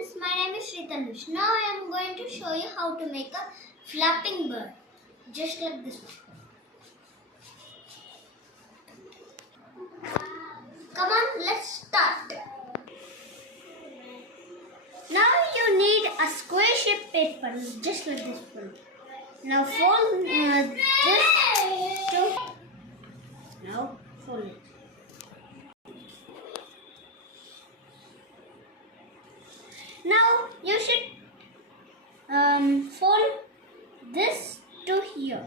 friends, my name is Shritanush. Now I am going to show you how to make a flapping bird, just like this one. Come on, let's start. Now you need a square shaped paper, just like this one. Now fold this to. Now fold it. Now you should fold this to here,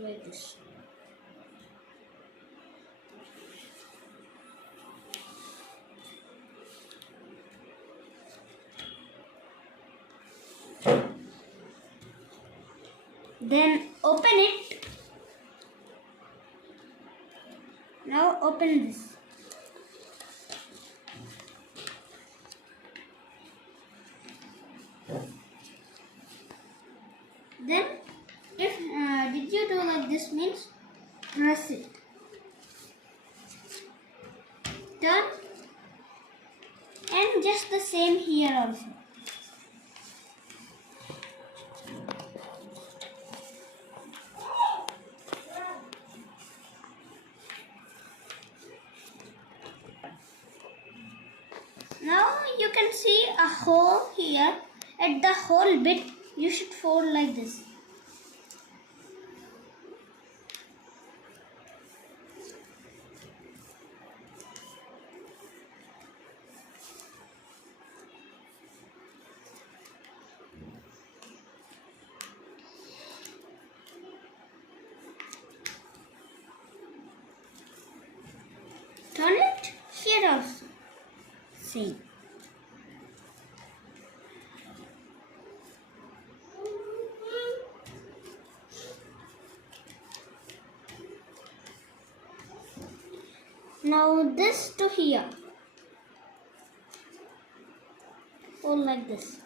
like this. Then open it. Now open this. Then if did you do like this means press it. Turn, and just the same here also. Now you can see a hole here. At the whole bit you should fold like this. Turn it here also. Same. Now this to here. Fold like this.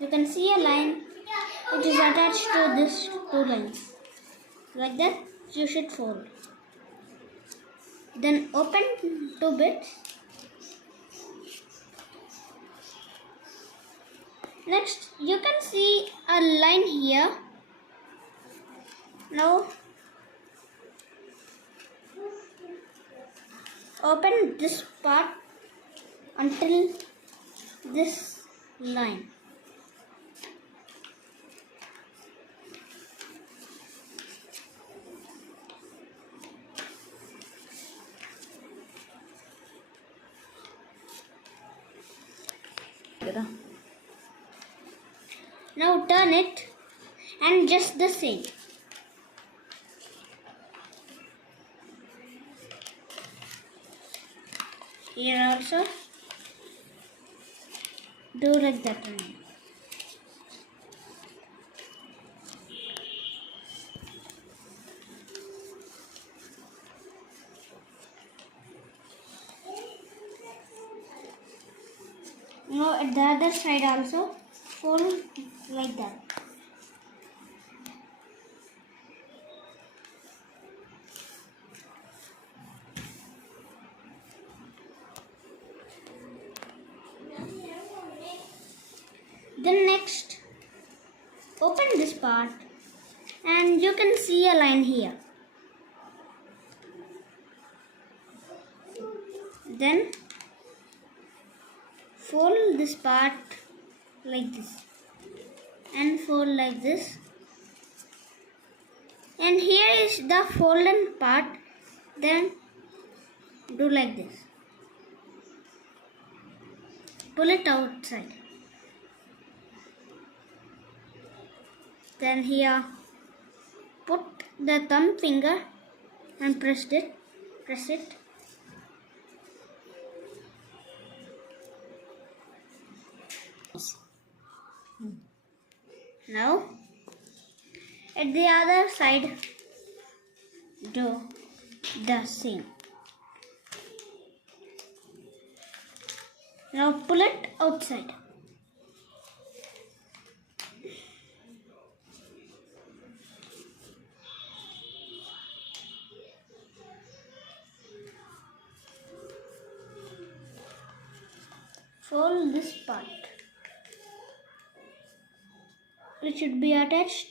You can see a line which is attached to this two lines. Like that you should fold. Then open two bits. Next you can see a line here. Now open this part until this line. Now turn it and just the same. Here also do like that only. Now at the other side also fold like that. Then next open this part and you can see a line here. Then fold this part like this and fold like this, and here is the folded part. Then do like this. Pull it outside. Then here put the thumb finger and press it. Now at the other side do the same. Now pull it outside. fold this part. It should be attached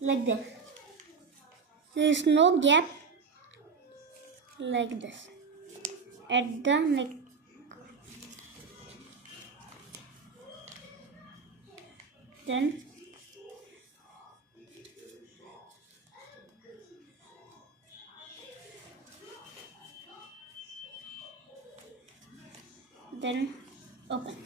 like this. There is no gap, like this at the neck. Then open.